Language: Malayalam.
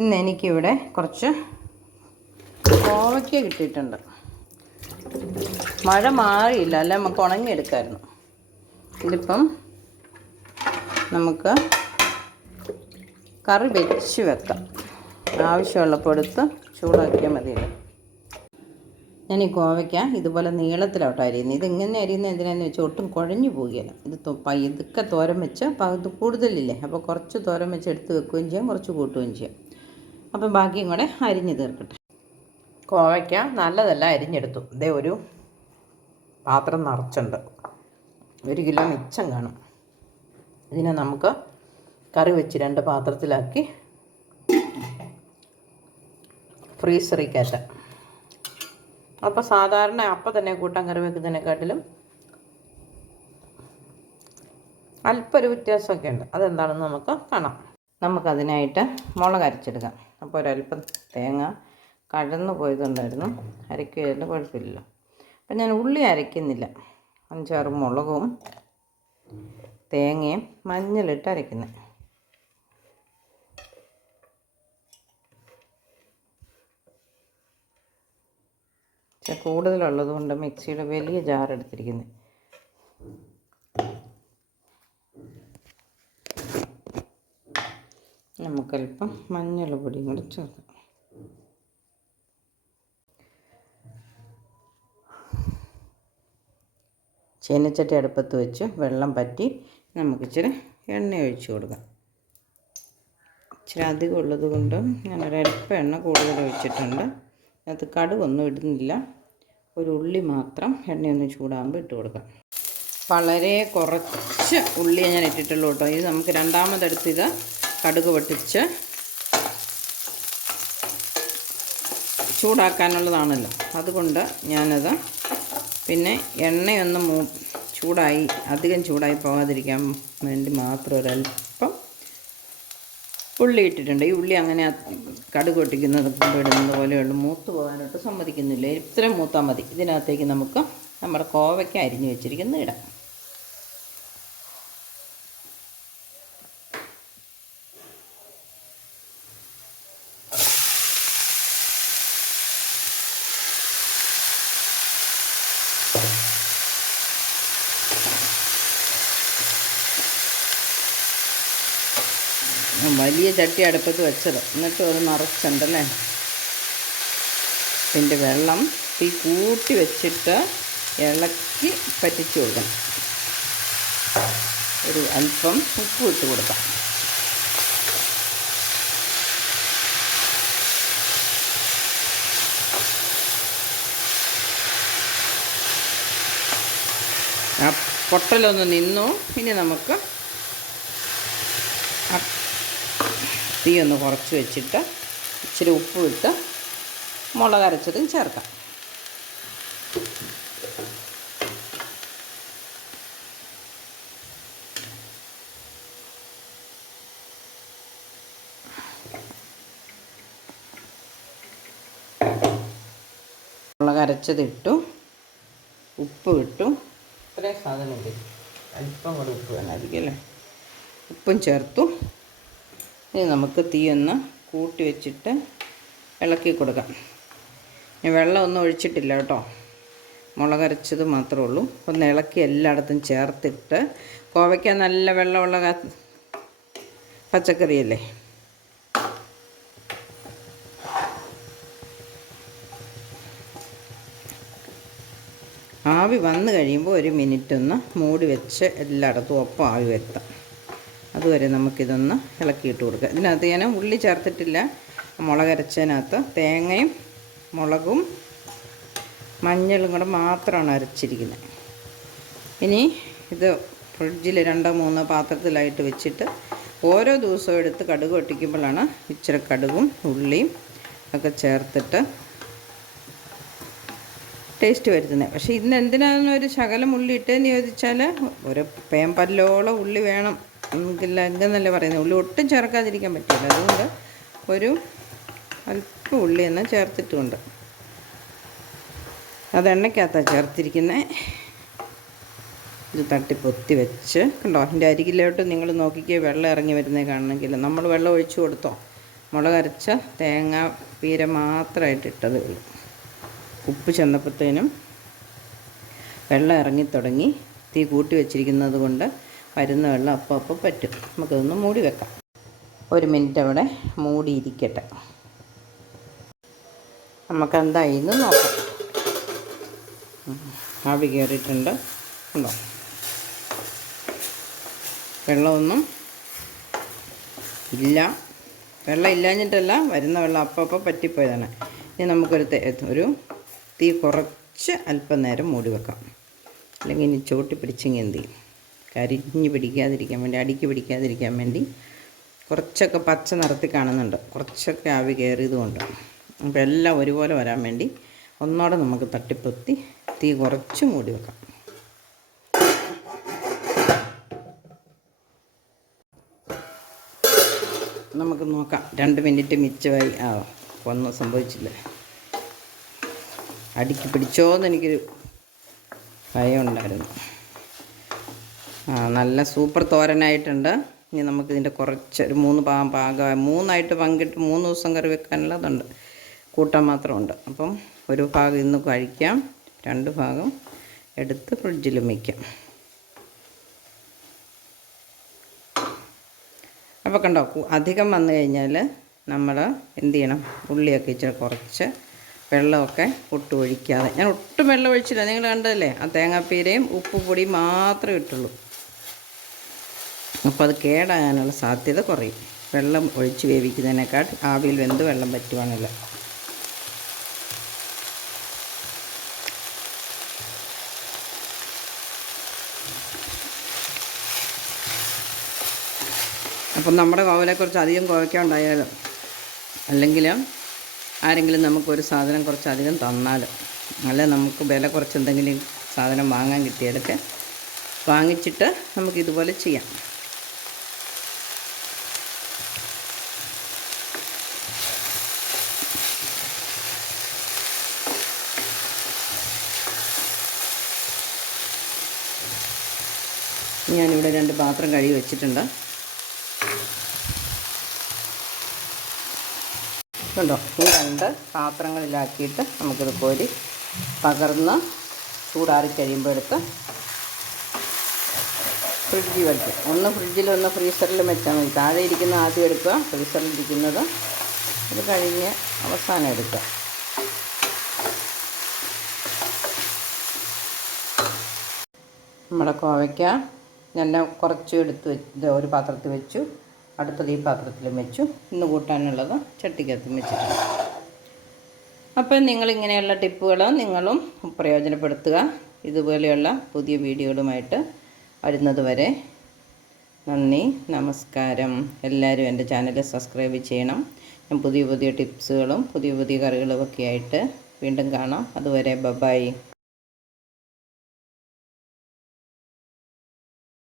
ഇന്ന് എനിക്കിവിടെ കുറച്ച് കോവയ്ക്ക കിട്ടിയിട്ടുണ്ട്. മഴ മാറിയില്ല. അല്ല നമുക്ക് ഉണങ്ങിയെടുക്കായിരുന്നു. ഇതിപ്പം നമുക്ക് കറി വെച്ച് വെക്കാം. ആവശ്യമുള്ളപ്പോൾ എടുത്ത് ചൂടാക്കിയാൽ മതിയല്ലോ. ഞാൻ ഈ കോവയ്ക്ക ഇതുപോലെ നീളത്തിലോട്ട് അരിയുന്നത് ഇതിങ്ങനെ അരിയുന്നത് എന്തിനാന്ന് വെച്ചാൽ ഒട്ടും കുഴഞ്ഞു പോവുകയില്ല. ഇത് ഇതൊക്കെ തോരം തോരൻ വെച്ച് പകുതി കൂടുതലില്ലേ? അപ്പോൾ കുറച്ച് തോരൻ വെച്ച് എടുത്ത് വെക്കുകയും ചെയ്യാം കുറച്ച് കൂട്ടുകയും ചെയ്യാം. അപ്പം ബാക്കിയും കൂടെ അരിഞ്ഞ് തീർക്കട്ടെ. കോവയ്ക്ക നല്ലതല്ല അരിഞ്ഞെടുത്തു. ഇതേ ഒരു പാത്രം നിറച്ചുണ്ട്. ഒരു കിലോ മിച്ചം കാണും. ഇതിനെ നമുക്ക് കറി വെച്ച് രണ്ട് പാത്രത്തിലാക്കി ഫ്രീസറിൽ കയറ്റാം അപ്പോൾ സാധാരണ അപ്പം തന്നെ കൂട്ടാൻ കറി വെക്കുന്നതിനെക്കാട്ടിലും അല്പൊരു ഒരു വ്യത്യാസമൊക്കെ ഉണ്ട്. അതെന്താണെന്ന് നമുക്ക് കാണാം. നമുക്കതിനായിട്ട് മുളക് അരച്ചെടുക്കാം. അപ്പോൾ ഒരല്പം തേങ്ങ കടന്നു പോയതുണ്ടായിരുന്നു. അരയ്ക്കുകയായിട്ട് കുഴപ്പമില്ലല്ലോ. അപ്പം ഞാൻ ഉള്ളി അരയ്ക്കുന്നില്ല. അഞ്ചാറ് മുളകും തേങ്ങയും മഞ്ഞളിട്ട് അരയ്ക്കുന്നത് പക്ഷെ കൂടുതലുള്ളത് കൊണ്ട് മിക്സിയുടെ വലിയ ജാർ എടുത്തിരിക്കുന്നത് നമുക്കല്പം മഞ്ഞൾ പൊടിയും കൂടി ചേർക്കാം ചേനച്ചട്ടി അടുപ്പത്ത് വെച്ച് വെള്ളം പറ്റി നമുക്ക് ഇച്ചിരി എണ്ണ ഒഴിച്ച് കൊടുക്കാം. ഇച്ചിരി അധികം ഉള്ളത് കൊണ്ട് ഒരല്പം എണ്ണ കൂടുതൽ ഒഴിച്ചിട്ടുണ്ട്. അത് കടുകൊന്നും ഇടുന്നില്ല. ഒരു ഉള്ളി മാത്രം എണ്ണയൊന്ന് ചൂടാകുമ്പോൾ ഇട്ട് കൊടുക്കാം. വളരെ കുറച്ച് ഉള്ളിയെ ഞാൻ ഇട്ടിട്ടുള്ളൂ കേട്ടോ. ഇത് നമുക്ക് രണ്ടാമതെടുത്ത് ഇത് കടുക് പൊട്ടിച്ച് ചൂടാക്കാനുള്ളതാണല്ലോ. അതുകൊണ്ട് ഞാനത് പിന്നെ എണ്ണയൊന്ന് മൂ ചൂടായി അധികം ചൂടായി പോകാതിരിക്കാൻ വേണ്ടി മാത്രം ഒരല്പം ഉള്ളി ഇട്ടിട്ടുണ്ട്. ഈ ഉള്ളി അങ്ങനെ കടുക് പൊട്ടിക്കുന്നത് കൊണ്ട് ഇടുന്നത് പോലെയുള്ള. മൂത്ത് പോകാനായിട്ട് സമ്മതിക്കുന്നില്ല. ഇത്രയും മൂത്താൽ മതി. ഇതിനകത്തേക്ക് നമുക്ക് നമ്മുടെ കോവയ്ക്ക് അരിഞ്ഞു വെച്ചിരിക്കുന്ന ഇടാം. വലിയ ചട്ടി അടുപ്പത്ത് വെച്ചത്. എന്നിട്ടും അത് നിറച്ചുണ്ടല്ലേ ഇതിന്റെ വെള്ളം തീ കൂട്ടി വെച്ചിട്ട് ഇളക്കി പറ്റിച്ചു കൊടുക്കണം. ഒരു അല്പം ഉപ്പ് ഇട്ട് കൊടുക്കാം. ആ പൊട്ടലൊന്ന് നിന്നു. ഇനി നമുക്ക് തീ ഒന്ന് കുറച്ച് വെച്ചിട്ട് ഇച്ചിരി ഉപ്പ് ഇട്ട് മുളക് അരച്ചതും ചേർക്കാം. മുളക് അരച്ചതിട്ടു. ഉപ്പ് ഇട്ടു. ഇത്രയും സാധനം അല്പം കൂടെ ഉപ്പ് വേണമായിരിക്കും അല്ലേ? ഉപ്പും ചേർത്തു. ഇനി നമുക്ക് തീയൊന്ന് കൂട്ടി വെച്ചിട്ട് ഇളക്കി കൊടുക്കാം. ഞാൻ വെള്ളമൊന്നും ഒഴിച്ചിട്ടില്ല കേട്ടോ. മുളകരച്ചത് മാത്രമേ ഉള്ളൂ. ഒന്ന് ഇളക്കി എല്ലായിടത്തും ചേർത്തിട്ട് കോവയ്ക്ക നല്ല വെള്ളമുള്ള പച്ചക്കറിയല്ലേ? ആവി വന്നു കഴിയുമ്പോൾ ഒരു മിനിറ്റ് ഒന്ന് മൂടി വെച്ച് എല്ലായിടത്തും ഒപ്പം ആവി വരുത്താം. അതുവരെ നമുക്കിതൊന്ന് ഇളക്കിയിട്ട് കൊടുക്കുക ഇതിനകത്ത് ഞാൻ ഉള്ളി ചേർത്തിട്ടില്ല. മുളകരച്ചതിനകത്ത് തേങ്ങയും മുളകും മഞ്ഞളും കൂടെ മാത്രമാണ് അരച്ചിരിക്കുന്നത്. ഇനി ഇത് ഫ്രിഡ്ജിൽ രണ്ടോ മൂന്നോ പാത്രത്തിലായിട്ട് വെച്ചിട്ട് ഓരോ ദിവസവും എടുത്ത് കടുക് ഒട്ടിക്കുമ്പോഴാണ് ഇച്ചിരി കടുകും ഉള്ളിയും ഒക്കെ ചേർത്തിട്ട് ടേസ്റ്റ് വരുത്തുന്നത് പക്ഷേ ഇന്ന് എന്തിനാണ് ഒരു ശകലം ഉള്ളി ഇട്ടതെന്ന് ചോദിച്ചാൽ ഒരു പേമ്പല്ലോളം ഉള്ളി വേണം. നമുക്കില്ല എങ്കെന്നല്ലേ പറയുന്നത് ഉള്ളി ഒട്ടും ചേർക്കാതിരിക്കാൻ പറ്റില്ല. അതുകൊണ്ട് ഒരു അല്പം ഉള്ളി എന്ന് ചേർത്തിട്ടുമുണ്ട് അത് എണ്ണയ്ക്കകത്താണ് ചേർത്തിരിക്കുന്നത് ഇത് തട്ടി പൊത്തി വെച്ച് കണ്ടോ? അതിന്റെ അരികിലോട്ട് നിങ്ങൾ നോക്കിക്കേ വെള്ളം ഇറങ്ങി വരുന്നത് കാണണമെങ്കിൽ. നമ്മൾ വെള്ളം ഒഴിച്ചു കൊടുത്തോ? മുളകരച്ച തേങ്ങ പീര മാത്രമായിട്ട് ഇട്ടതേ ഉള്ളൂ. ഉപ്പ് ചെന്നപ്പോഴത്തേനും വെള്ളം ഇറങ്ങി തുടങ്ങി തീ കൂട്ടി വെച്ചിരിക്കുന്നത് കൊണ്ട് വരുന്ന വെള്ളം അപ്പോൾ അപ്പോൾ പറ്റും. നമുക്കതൊന്ന് മൂടി വെക്കാം. ഒരു മിനിറ്റ് അവിടെ മൂടിയിരിക്കട്ടെ. നമുക്ക് എന്തായിന്ന് നോക്കാം. ആവി കയറിയിട്ടുണ്ട് ഉണ്ടോ? വെള്ളമൊന്നും ഇല്ല. വെള്ളം ഇല്ലാഞ്ഞിട്ടല്ല വരുന്ന വെള്ളം അപ്പം അപ്പം പറ്റിപ്പോയതാണ്. ഇനി നമുക്കൊരു ഒരു തീ കുറച്ച് അല്പം നേരം മൂടി വെക്കാം. അല്ലെങ്കിൽ ഇനി ചോട്ടി പിടിച്ചെങ്കിൽ എന്ത് ചെയ്യും? കരിഞ്ഞ് പിടിക്കാതിരിക്കാൻ വേണ്ടി അടിക്ക് പിടിക്കാതിരിക്കാൻ വേണ്ടി കുറച്ചൊക്കെ പച്ച നിറത്തി കാണുന്നുണ്ട്. കുറച്ചൊക്കെ ആവി കയറിയതുകൊണ്ട് അപ്പോൾ എല്ലാം ഒരുപോലെ വരാൻ വേണ്ടി ഒന്നോടെ നമുക്ക് തട്ടിപ്പൊത്തി തീ കുറച്ച് മൂടി വെക്കാം. നമുക്ക് നോക്കാം. രണ്ട് മിനിറ്റ് മിച്ചമായി. ആ ഒന്നും സംഭവിച്ചില്ല. അടിക്ക് പിടിച്ചോന്ന് എനിക്കൊരു ഭയം ഉണ്ടായിരുന്നു ആ നല്ല സൂപ്പർ തോരനായിട്ടുണ്ട്. ഇനി നമുക്ക് ഇതിന്റെ കുറച്ച് ഒരു മൂന്ന് പാ പാക മൂന്നായിട്ട് പങ്കിട്ട് മൂന്ന് ദിവസം കറി വെക്കാനുള്ളതുണ്ട്. കൂട്ടാൻ മാത്രമുണ്ട്. അപ്പം ഒരു ഭാഗം ഇന്ന് കഴിക്കാം രണ്ട് ഭാഗം എടുത്ത് ഫ്രിഡ്ജിൽ വയ്ക്കാം അപ്പോൾ കണ്ടോ അധികം വന്നു കഴിഞ്ഞാൽ നമ്മൾ എന്ത് ചെയ്യണം? ഉള്ളിയൊക്കെ ഇച്ചിരി കുറച്ച് വെള്ളമൊക്കെ ഒട്ടും ഒഴിക്കാതെ ഞാൻ ഒട്ടും വെള്ളം ഒഴിച്ചില്ല നിങ്ങൾ കണ്ടതല്ലേ? ആ തേങ്ങാപ്പീരയും ഉപ്പ് പൊടി മാത്രമേ ഇട്ടുള്ളൂ. അപ്പോൾ അത് കേടാകാനുള്ള സാധ്യത കുറയും. വെള്ളം ഒഴിച്ച് വേവിക്കുന്നതിനേക്കാൾ ആവിയിൽ വെന്ത് വെള്ളം പറ്റുവാണല്ലോ. അപ്പം നമ്മുടെ കോവലെക്കുറിച്ച് അധികം കോവയ്ക്ക ഉണ്ടായാലും? അല്ലെങ്കിൽ ആരെങ്കിലും നമുക്കൊരു സാധനം കുറച്ചധികം തന്നാൽ അല്ല നമുക്ക് വില കുറച്ച് എന്തെങ്കിലും സാധനം വാങ്ങാൻ കിട്ടിയാലൊക്കെ വാങ്ങിച്ചിട്ട് നമുക്കിതുപോലെ ചെയ്യാം. ഞാനിവിടെ രണ്ട് പാത്രം കഴുകി വെച്ചിട്ടുണ്ട്. കണ്ടോ? ഈ രണ്ട് പാത്രങ്ങളിലാക്കിയിട്ട് നമുക്കിത് കോരി പകർന്ന് ചൂടാറി കഴിയുമ്പോൾ എടുത്ത് ഫ്രിഡ്ജിൽ വയ്ക്കും ഒന്ന് ഫ്രിഡ്ജിൽ ഒന്ന് ഫ്രീസറിലും വെച്ചാൽ മതി. താഴെ ഇരിക്കുന്ന ആദ്യം എടുക്കുക ഫ്രീസറിൽ ഇരിക്കുന്നത്. ഇത് കഴിഞ്ഞ് അവസാനം എടുക്കുക. നമ്മുടെ കോവയ്ക്ക ഞാൻ കുറച്ച് എടുത്ത് വെച്ച് ഒരു പാത്രത്തിൽ വെച്ചു. അടുത്തത് ഈ പാത്രത്തിലും വെച്ചു. ഇന്ന് കൂട്ടാനുള്ളത് ചട്ടിക്കകത്തും വെച്ചിട്ടുണ്ട്. അപ്പം നിങ്ങളിങ്ങനെയുള്ള ടിപ്പുകൾ നിങ്ങളും പ്രയോജനപ്പെടുത്തുക. ഇതുപോലെയുള്ള പുതിയ വീഡിയോകളുമായിട്ട് വരുന്നതുവരെ നന്ദി നമസ്കാരം. എല്ലാവരും എന്റെ ചാനൽ സബ്സ്ക്രൈബ് ചെയ്യണം. ഞാൻ പുതിയ പുതിയ ടിപ്സുകളും പുതിയ പുതിയ കറികളും ഒക്കെ ആയിട്ട് വീണ്ടും കാണാം. അതുവരെ ബബായ്